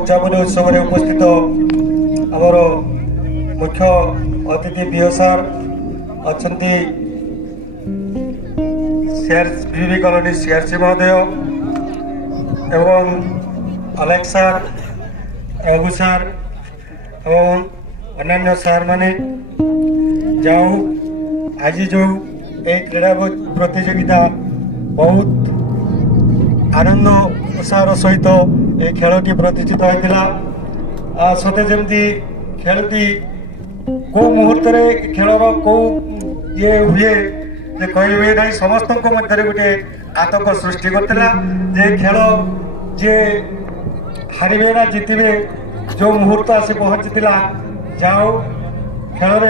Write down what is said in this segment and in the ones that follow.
उद्यापन उत्सव में उपस्थित आमर मुख्य अतिथि बीओ सार अच्छा बीबी कॉलोनी सीआरसी महोदय एवं अलेक्स सार रघु सार एवं अन्य सार माने जाऊ आज जो एक क्रीड़ा प्रतियोगिता बहुत आनंद उत्साह सहित ये खेलटी प्रतिष्ठित होता सते जमी खेलटी कौ मुहूर्त खेलर कौ ये हुए कही हुए ना समस्त मध्य गोटे आतंक सृष्टि करता जे खेल जे हारे ना जितबे जो मुहूर्त आसी पहुंची जाओ खेल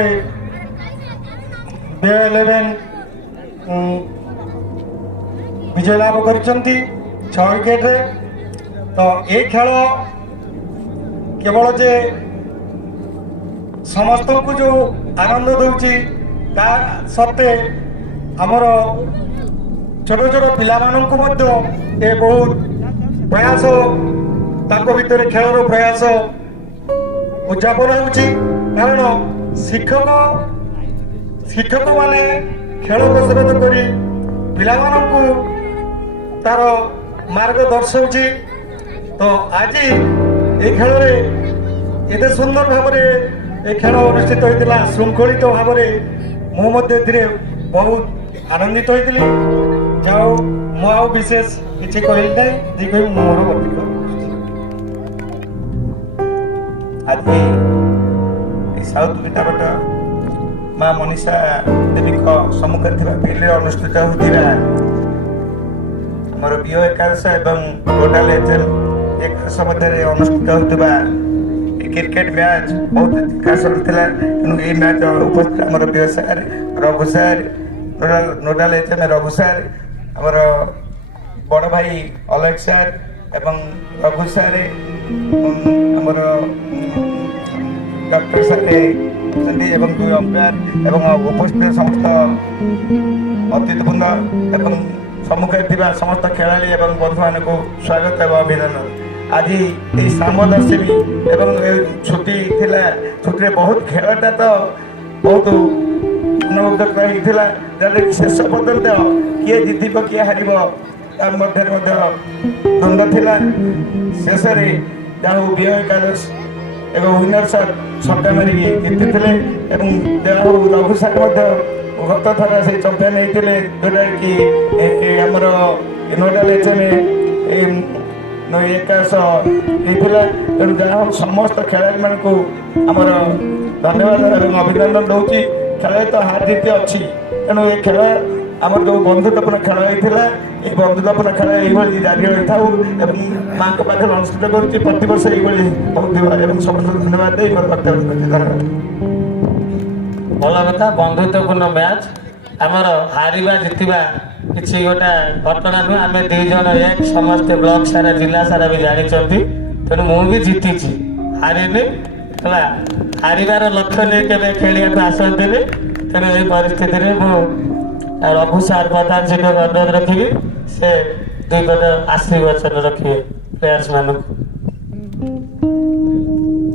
बे 11 विजय लाभ कर 6 विकेट तो ये खेल केवल जे समस्त को जो आनंद दूची सत्ते आमर छोट छोट पिला ये बहुत प्रयास भीतर खेलर प्रयास उद्यापन होची कारण शिक्षक माने खेल कसरत करी पिला तार मार्ग दर्शाऊची तो आज ये खेल एते सुंदर भाव ये खेल अनुष्ठित होता श्रृंखलित भाव मु बहुत आनंदित होती जाओ मु विशेष किसी कहली ना मोर आज साउथ गिटारट माँ मनीषा देवी सम्मुखें फील्ड अनुष्ठित होता आमर बीओ एकादश एवं टोटाल एचएम एकादश मध्य अनुष्ठित होता क्रिकेट मैच बहुत खास रहा तेणु ये मैच उपस्थित आमर बीओ सार रघु सार नोडाल एचएम रघु सार आमर बड़ भाई अलेक्स सार एवं रघु सार आमर डॉक्टर सार एवं दुई अंपायर एवं उपस्थित समस्त अतिथिवृंद एवं सम्मुखें समस्त खेलाड़ी एवं बंधु मान को स्वागत एवं अभिनंदन। आज ये सामदर्शिनी एवं छुट्टी थिला छुट्टी बहुत खेलटा तो बहुत मनोमुग्धक होता शेष पर्यंत किए जितब किए हार मध्य द्वंद्व थिला शेष जहाँ बीओ एकादश एवं विनर सार छक्का मारिकी जीति रघु सार गत थर से चंपियन होते जोटा कि आमर नोडाल एचएम एकादश होता तेणु जहाँ समस्त खेलाड़ी मान को आमर धन्यवाद और अभिनंदन दूसरी खेल तो हार जीत अच्छी तेणु ये खेल आमर जो बंधुत्वपूर्ण खेल होता ये बंधुत्वपूर्ण खेल ये जारी रही था माँ के पाखे अनुष्ठित करुच्ची प्रत वर्ष ये बहुत समस्त धन्यवाद दे धन्यवाद। भल कथा बंधुत्वपूर्ण मैच आमर हारिबा जितिबा किसी गोटा घटना नुह आम दी जन एक समस्ते ब्लॉक सारा जिला सारा भी जानी तेणु मुझे जीति हारिनी है हारिबार लक्ष्य नहीं के खेलिया आसती तेणु ये परिस्थिति में मु रघु सार प्रधान जी को अनुरोध रखी से 2 पद आशीर्वचन रखिए प्लेयर्स मान।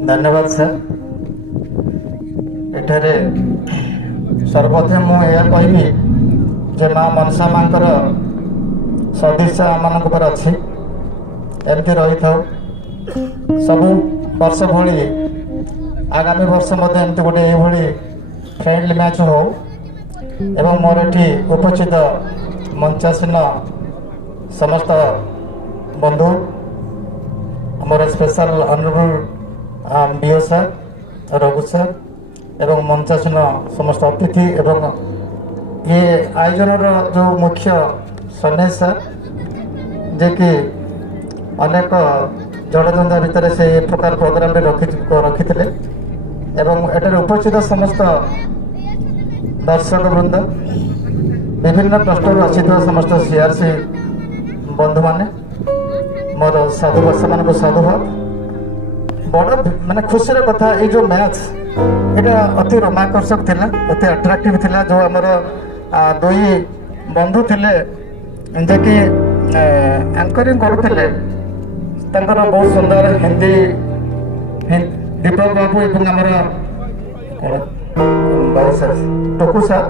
धन्यवाद सर। एठारे सर्वप्रथम मुझे कहबी जे माँ मनसा माँ सदिशा आम पर अच्छी एमती रही था सबु वर्ष भली आगामी वर्ष एमती गोटे ये फ्रेंडली मैच हो एवं मोर ये उपस्थित मंचासीन समस्त बंधु मोर स्पेशल ऑनरेबल बीओ सार रघु सार एवं मंचासीन समस्त अतिथि एवं ये आयोजन जो मुख्य सन्यास सार जे कि अनेक जड़द्वंद भितर से प्रकार प्रोग्राम रखी एवं एटार उपस्थित समस्त दर्शक वृंद विभिन्न ट्रस्टर आसीथा समस्त सीआरसी बंधु माने मोर साधु मान साधुवाद बड़ माने खुशी कथा ये जो मैच यहाँ अति रोमांचक थिला अति अट्राक्टिव थिला जो आमर 2 बंधु थिले जे कि एंकरिंग करुथिले ତାଙ୍କର ବହୁତ ସୁନ୍ଦର ହିନ୍ଦୀ ଦୀପକ ବାବୁ ଏବଂ ଆମର ଟୁକୁ ସାର୍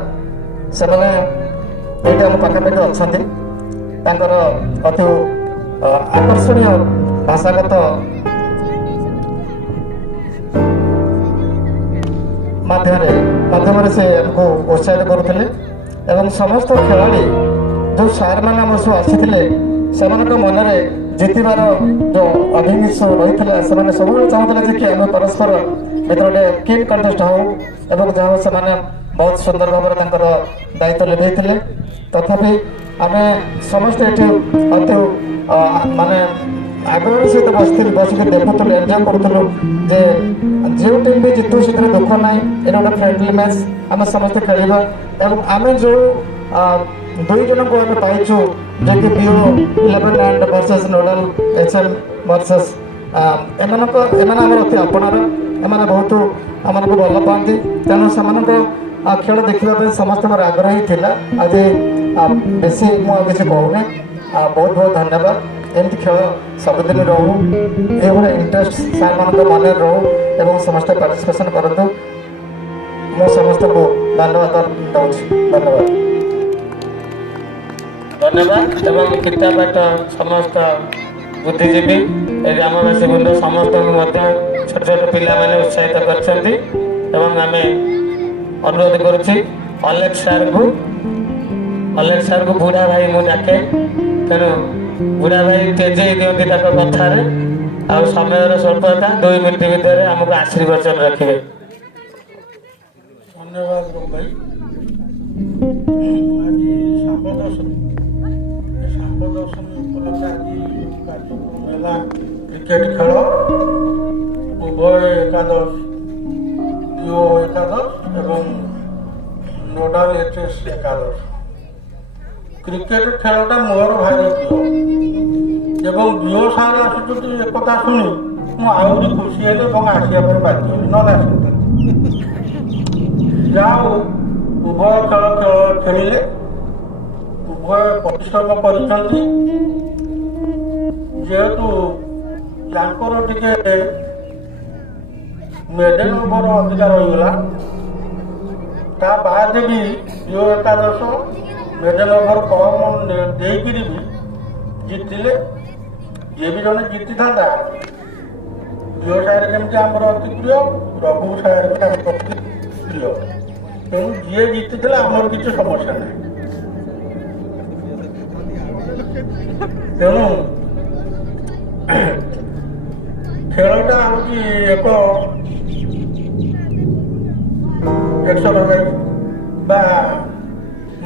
ସେମାନେ ଏଇଠି ଆମ ପାଖାପାଖି ଅଛନ୍ତି। ତାଙ୍କର ଅତି ଆକର୍ଷଣୀୟ ଭାଷାଗତ ମାଧ୍ୟମରେ ସେ ଆମକୁ ଉତ୍ସାହିତ କରୁଥିଲେ ଏବଂ ସମସ୍ତ ଖେଳାଳି ଯେଉଁ ସାର୍ମାନେ ଆମ ସବୁ ଆସିଥିଲେ ସେମାନଙ୍କ ମନରେ ଜିତିବାର ଯେଉଁ ଅଭିନିଶ ରହିଥିଲା ସେମାନେ ସବୁବେଳେ ଚାହୁଁଥିଲେ ଯେ କି ଆମେ ପରସ୍ପର ଭିତରେ ଗୋଟେ କିନ୍ କଣ୍ଟେଷ୍ଟ ହଉ ଏବଂ ଯାହା ହଉ ସେମାନେ ବହୁତ ସୁନ୍ଦର ଭାବରେ ତାଙ୍କର ଦାୟିତ୍ୱ ଲିଭେଇଥିଲେ। ତଥାପି ଆମେ ସମସ୍ତେ ଏଠି ଅତି ମାନେ ଆଗ୍ରହର ସହିତ ବସିକି ଦେଖୁଥିଲୁ, ଏନ୍ଜୟ କରୁଥିଲୁ ଯେ ଯେଉଁ ଟିମ୍ ବି ଜିତୁ ସେଥିରେ ଦୁଃଖ ନାହିଁ। ଏଇଟା ଗୋଟେ ଫ୍ରେଣ୍ଡଲି ମ୍ୟାଚ୍, ଆମେ ସମସ୍ତେ ଖେଳିବା ଏବଂ ଆମେ ଯେଉଁ 2 ଜଣଙ୍କୁ ଆମେ ପାଇଛୁ ଯିଏକି BO11 and versus nodal HM versus ଏମାନେ ଆମର ଅତି ଆପଣାର, ଏମାନେ ବହୁତ ଆମମାନଙ୍କୁ ଭଲ ପାଆନ୍ତି। ତେଣୁ ସେମାନଙ୍କ ଖେଳ ଦେଖିବା ପାଇଁ ସମସ୍ତଙ୍କର ଆଗ୍ରହୀ ଥିଲା। ଆଜି ବେଶୀ ମୁଁ ଆଉ କିଛି କହୁନି। ବହୁତ ବହୁତ ଧନ୍ୟବାଦ। ଏମିତି ଖେଳ ସବୁଦିନ ରହୁ, ଏଭଳିଆ ଇଣ୍ଟରେଷ୍ଟ ସାର୍ମାନଙ୍କ ମନରେ ରହୁ ଏବଂ ସମସ୍ତେ ପାର୍ଟିସିପେସନ୍ କରନ୍ତୁ। ମୁଁ ସମସ୍ତଙ୍କୁ ଧନ୍ୟବାଦ ଦେଉଛି। ଧନ୍ୟବାଦ। ଧନ୍ୟବାଦ ଏବଂ ପିତାପାଠ ସମସ୍ତ ବୁଦ୍ଧିଜୀବୀ ଏ ଗ୍ରାମବାସୀ ବୃନ୍ଦ ସମସ୍ତଙ୍କୁ ମଧ୍ୟ ଛୋଟ ଛୋଟ ପିଲାମାନେ ଉତ୍ସାହିତ କରିଛନ୍ତି ଏବଂ ଆମେ ଅନୁରୋଧ କରୁଛି ଅଲେଖ ସାର୍କୁ ବୁଢ଼ା ଭାଇ ମୁଁ ଡାକେ। ତେଣୁ ବୁଢ଼ା ଭାଇ ତେଜେଇ ଦିଅନ୍ତି ତାଙ୍କ କଥାରେ ଆଉ ସମୟର ସ୍ୱଳ୍ପତା 2 ମିନିଟ୍ ଭିତରେ ଆମକୁ ଆଶୀର୍ବାଚନ ରଖିବେ। ଧନ୍ୟବାଦ ଭାଇ। ଆଜି ଶାମ୍ବ ଦଶମୀ ଉପଲକ୍ଷେ ଆଜି କାର୍ଯ୍ୟକ୍ରମ ହେଲା କ୍ରିକେଟ ଖେଳ ଉଭୟ ଏକାଦଶ BO ଏକାଦଶ ଏବଂ ନୋଡାଲ HS ଏକାଦଶ। କ୍ରିକେଟ ଖେଳଟା ମୋର ଭାରି ପ୍ରିୟ ଏବଂ BO ସାର୍ ଆସୁଛନ୍ତି ଏକଥା ଶୁଣି ମୁଁ ଆହୁରି ଖୁସି ହେଲି ଏବଂ ଆସିବା ପାଇଁ ବାଧ୍ୟ ହେଲି, ନହେଲେ ଆସିନଥାନ୍ତି। ଯାହା ହଉ ଉଭୟ ଖେଳ ଖେଳିଲେ, ଉଭୟ ପରିଶ୍ରମ କରିଛନ୍ତି। ଯେହେତୁ ତାଙ୍କର ଟିକେ ମେଡେଲ ଓଭର ଅଧିକା ରହିଗଲା, ତା ବାଦ ବି BO ଏକାଦଶ ମେଡେଲ ଓଭର କମ୍ ଦେଇକିରି ବି ଜିତିଲେ। ଯିଏ ବି ଜଣେ ଜିତିଥାନ୍ତା, BO ସାର୍ ଯେମିତି ଆମର ଅତି ପ୍ରିୟ, ରଘୁ ସାର୍ ବି ଆମର ଅତି ପ୍ରିୟ। ତେଣୁ ଯିଏ ଜିତିଥିଲା ଆମର କିଛି ସମସ୍ୟା ନାହିଁ। ତେଣୁ ଖେଳଟା ହେଉଛି ଏକ ଏକ୍ସରସାଇଜ ବା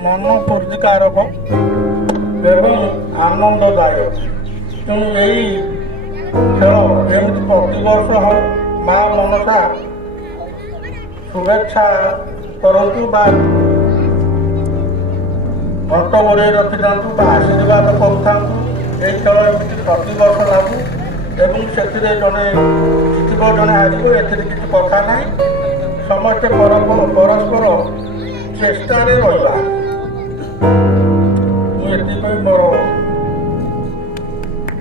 ମନ ପୂର୍ତ୍ତିକାରକ ଏବଂ ଆନନ୍ଦଦାୟକ। ତେଣୁ ଏଇ ଖେଳ ଏମିତି ପ୍ରତିବର୍ଷ ହଉ, ମା ମନସା शुभेच्छा करतु घंट गोड़े रखी था आशीर्वाद करूँ। ये खेल एमती प्रति वर्ष लागू एवं से जड़े जितब जड़े हार किसी कथा ना समस्ते परस्पर चेष्टा रहा मुझे मोर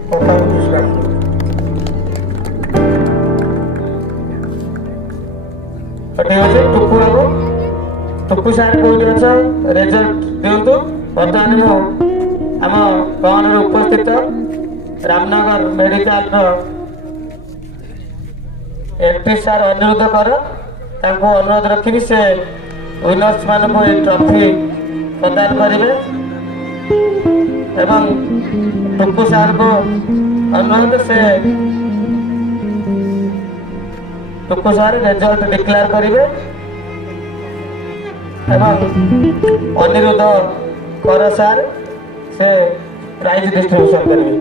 कथा विश्राम ठीक अच्छे टुकु बाबू टुकु सार कौन अच रेजल्ट दिंतु बर्तमान मु आम गाँव उपस्थित रामनगर मेडिकल एमपी सार अनुरोध कर अनुरोध रखी से विनर्स मान को ट्रॉफी प्रदान करेंगे एवं टुकु सार को अनुरोध से टुकु सार रिजल्ट डिक्लेयर करेंगे एवं अनिरुद्ध कर सार से प्राइज डिस्ट्रीब्यूशन करेंगे।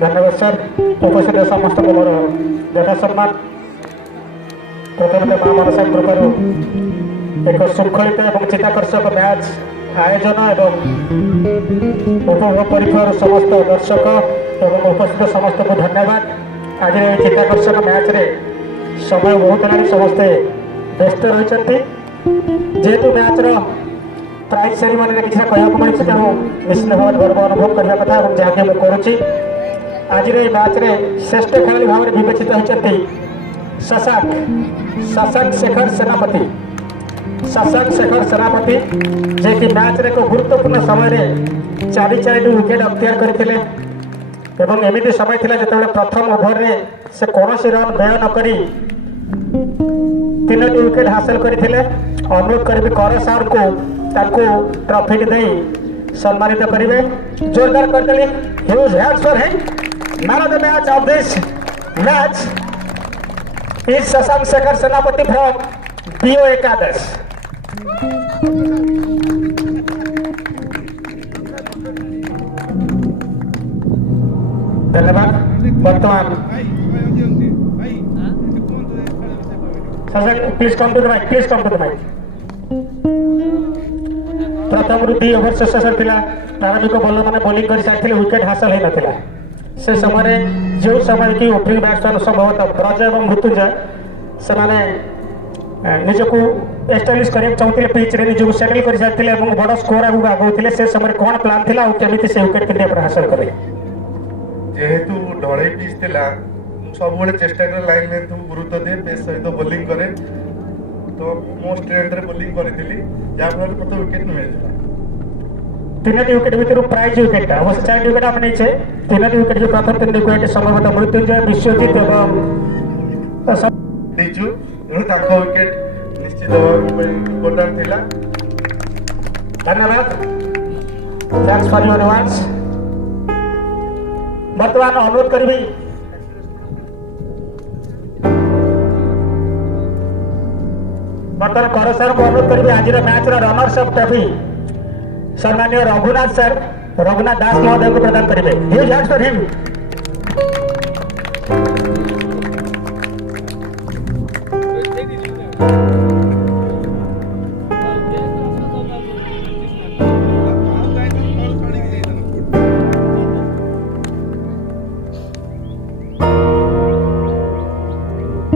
धन्यवाद सर। उपस्थित समस्त मोर यथा सम्मान प्रथम माँ मनसा कृपार एक शृंखलित और चित्ताकर्षक मैच आयोजन एवं उपभोग कर समस्त दर्शक एवं उपस्थित समस्त को धन्यवाद। आज चित्ताकर्षक मैच रे समय बहुत है समस्ते व्यस्त रही जेहेतु मैच प्राइज सेरेमनी किसी कहना मिली तेणु निश्चित भाव गर्व अनुभव करने कथा जहाँकि मुझे करुच्ची आज मैच रे श्रेष्ठ खेलाड़ी भाव में विवेचित होती शशांक शेखर सेनापति जे कि मैच रे को गुरुत्वपूर्ण समय चारि विकेट अख्तियार करथिले एवं एमिति समय थिला जेतेबेले प्रथम ओभर रे से कौन रन व्यय न करी 3टी विकेट हासिल करथिले। अनुरोध करी कर साउंड को ताको ट्रॉफी दे सम्मानित करेंगे। जोरदार करते huge hands for him. Man of the match of this match is Shashank Shekhar Senapati from BO एकादश। धन्यवाद। वर्तमान Shashank please come to the mic. प्रथम 2 ओवर शेष सरला प्रारंभिक बॉलर मैंने बॉलिंग कर सारी विकेट हासिल हो नाला से समय जो समय कि ओपनिंग बैट्समैन संभवतः ब्रज और मृत्युंजय से निजक एस्टाब्लीश करने चाहते पिच रे निजक सेटल कर सारी बड़ स्कोर आगे आगुले से समय कौन प्लान था केमी से विकेट के हासिल करे जेहेतु ढले पिच था सब चेष्टा कर लाइन लेंथ गुरुत्व दिए पेस सहित बोलिंग करे तो मो स्ट्रेंथ रे बोलिंग करी जहाँफल मत विकेट मिलता 3टी विकेट भर प्राइज विकेट अवश्य 4टी विकेट आम नहीं 3टी विकेट जो प्रथम 3 विकेट संभवतः मृत्युंजय विश्वजित तेणु विकेट निश्चित इम्पोर्टाट थिला। धन्यवाद। Thanks for your words. वर्तमान अनुरोध करी बर्तमान कर सर को अनुरोध करी आज मैच रनर्स अफ ट्रॉफी सम्मान्य रघुनाथ दास महोदय को प्रदान करेंगे। Huge hands for him.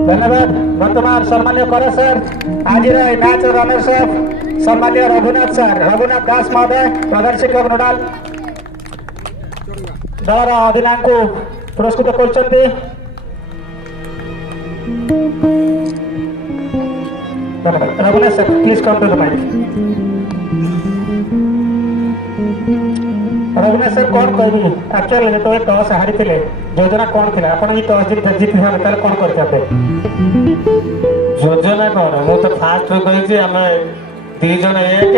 धन्यवाद। वर्तमान सम्मान्य कर सर आज मैच रनर्स अफ सम्मान्य रघुनाथ दास महोदय प्रधान शिक्षक नोडाल दल अधिनायक को पुरस्कृत कर। Raghunath sir please come to the mike. Raghunath sir कौन कहबी एक्चुअली तो टॉस हारी थे योजना कौन थी आप टॉस जीति था कौन करते योजना कौन मु तो फास्ट कही आम 2 जन 1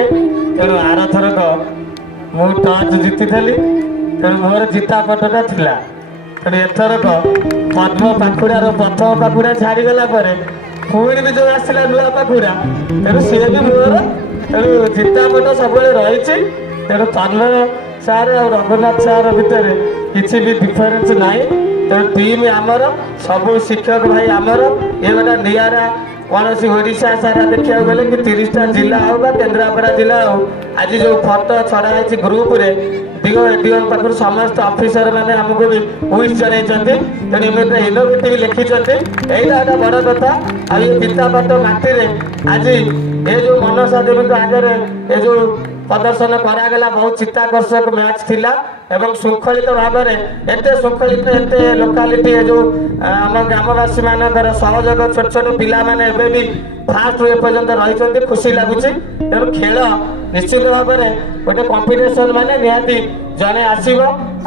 तेणु आर थरक मु टॉस जीति तेणु मोर जिता पटटा थिला तेणु एथरक पद्म पाखुड़ार प्रथम पाखुड़ा छाड़ीगला पुणी भी जो आसला नुआ पाखुड़ा तेणु सी भी मोर तेणु जिता पट सब रही तेणु पद्म सार और रघुनाथ सार भितर किसी भी डिफरेन्स ना तेणु टीम आमर सब शिक्षक भाई आमर ये गोटे निरा कौन ओडिशा सारा देखा गले कि 30टा जिला हो केन्द्रापड़ा जिला हो आज जो फटो छड़ा ग्रुप रे डीओ पाखर समस्त ऑफिसर मैंने आमको भी विश जन तेणु इनोवेटिव लिखिं यहीटा गोटे बड़ कथा आ गीतापाट माटी आज ये जो मनसा देवी आगे ये जो प्रदर्शन करागला बहुत चित्ताकर्षक मैच थिला एवं श्रृंखलित भाव में एत श्रृंखलित एत लोकालिटी जो आम ग्रामवासी मानकर सहयोग छोट छोट पिला माने भी फास्ट एपर्यंत रही खुशी लगुच तेणु खेल निश्चित भाव में गोटे कंपिटिशन माने निहाती जड़े आसब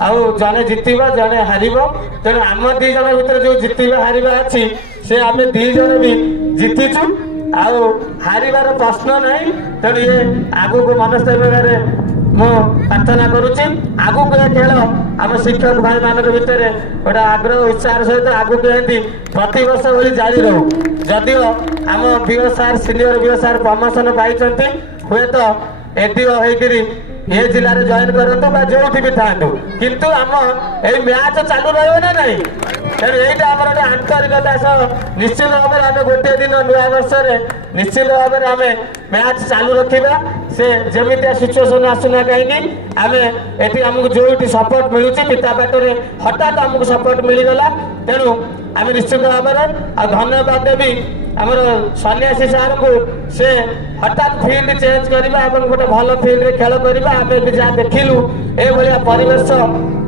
आउ जड़े जितब जड़े हार तेणु आम 2 जन भर जो जितवा हार अच्छी से आम 2 जन भी जीतिचु आउ हारिबार प्रश्न नहीं तेणु ये आगु को मनस्ताय मु प्रार्थना करुच्ची आगु को खेल आम शिक्षक भाई मान भितर गोटे आग्रह उत्साह सहित आगु प्रति वर्ष भाई जारी रहू जदिव आम बीओ सार सिनियर बीओ सार प्रमोशन पाई हुए तो एडीओ होकर ये जिले में जॉइन करूँ जो भी था किंतु आम ये मैच चालू रहा नहीं तेणु यहीटा आम गोटे आंतरिकता सह निश्चित भाव में आम गोटे दिन नुआ वर्ष निश्चित भाव में आम मैच चालू रखा से जमितिया सिचुएसन आसुना कहीं आम ये आमको जो सपोर्ट मिलूँ पिता पेटर हठात आमको सपोर्ट मिलगला तेणु आम निश्चित भाव में धन्यवाद देवी आमर सन्यासी सार को से हठात फिल्ड चेंज करवा गोटे भल फिल्ड खेल करवा आम जहाँ देखिलु ये परिवेश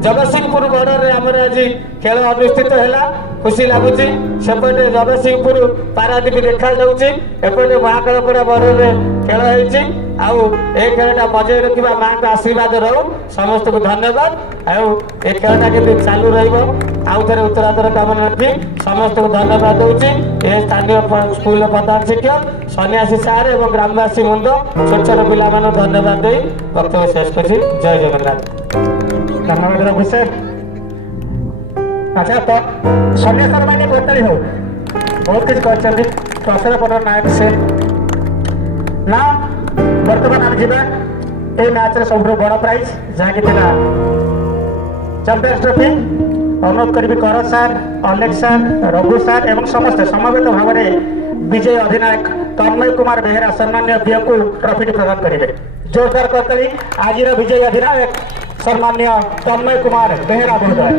जगतसिंहपुर बॉर्डर आमर आज खेल अनुष्ठित है खुशी लगुच सेपटे जगतसिंहपुर पारादीप देखा जापटे महाकालपड़ा बॉर्डर में खेल होती खेलटा बजाय रखा माँ का आशीर्वाद रो समस्त को धन्यवाद आउ खेलटा के चालू रहा उत्तराधर कामना रखी समस्त को धन्यवाद दूसरी ये स्थानीय स्कूल प्रधान शिक्षक सन्यासी सार और ग्रामवासी बृंद छोट छोट पिला धन्यवाद दे वक्तव्य शेष कर जय जगन्नाथ धन्यवाद रघु सर। अच्छा तो सन्यासी सर मैंने बताई हो बहुत किसी कहते प्रसर पद नायक से ना बर्तमान आम जा ये मैच सब बड़ प्राइज जहाँकि चैंपियंस ट्रॉफी अनुरोध करी कर सार अलेख सार रघु सार एवं समस्ते समवेत भाव में विजय अधिनायक तन्मय कुमार बेहेरा सम्मान्य व्यय को ट्रॉफी प्रदान करेंगे जोरदार करतली आज विजय अधिनायक सम्मान्य तन्मय कुमार बेहेरा महोदय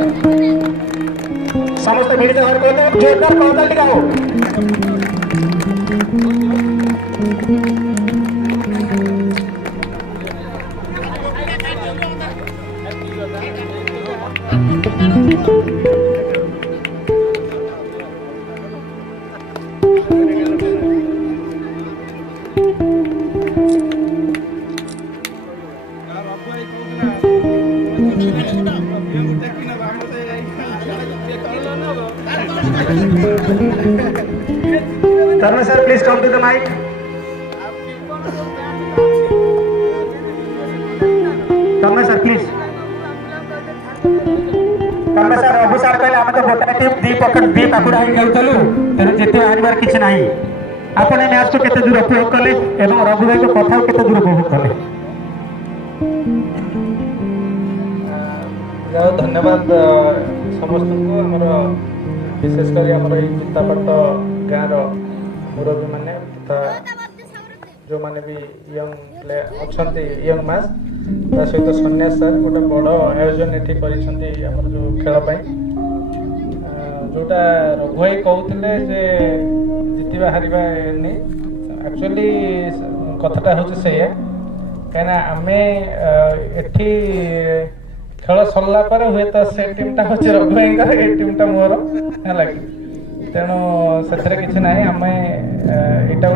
समस्त मिलित भाव जोरदार करतली गाओ Tarna sir, please come to the mic. Tarna sir, please. Tarna sir, Raghu sir कहले हम तो गोटे टीम दी पकड़ दी पाकुड़ा ही खेलतलु तेरे जेते हारबार किछ नाही आपण ए मैच को केते दूर उपयोग कले एवं रघु भाई को कथा केते दूर उपयोग कले धन्यवाद समस्त को हमर विशेषकर आमर ये चित्तापाट गाँव मुरबी मैंने तथा जो मैंने भी यंग प्ले अच्छा यंग मैच ता सहित सन्यास सर गोटे बड़ आयोजन ये कर जो खेल जोटा रघु भाई कहते जितवा हारिबा नहीं एक्चुअली कथाटा हूँ से कहीं आम एठी खेल सरला हुए तो से टीमटा हूँ रघु भाई ये टीमटा मोर है तेणु से किसी ना आम यहाँ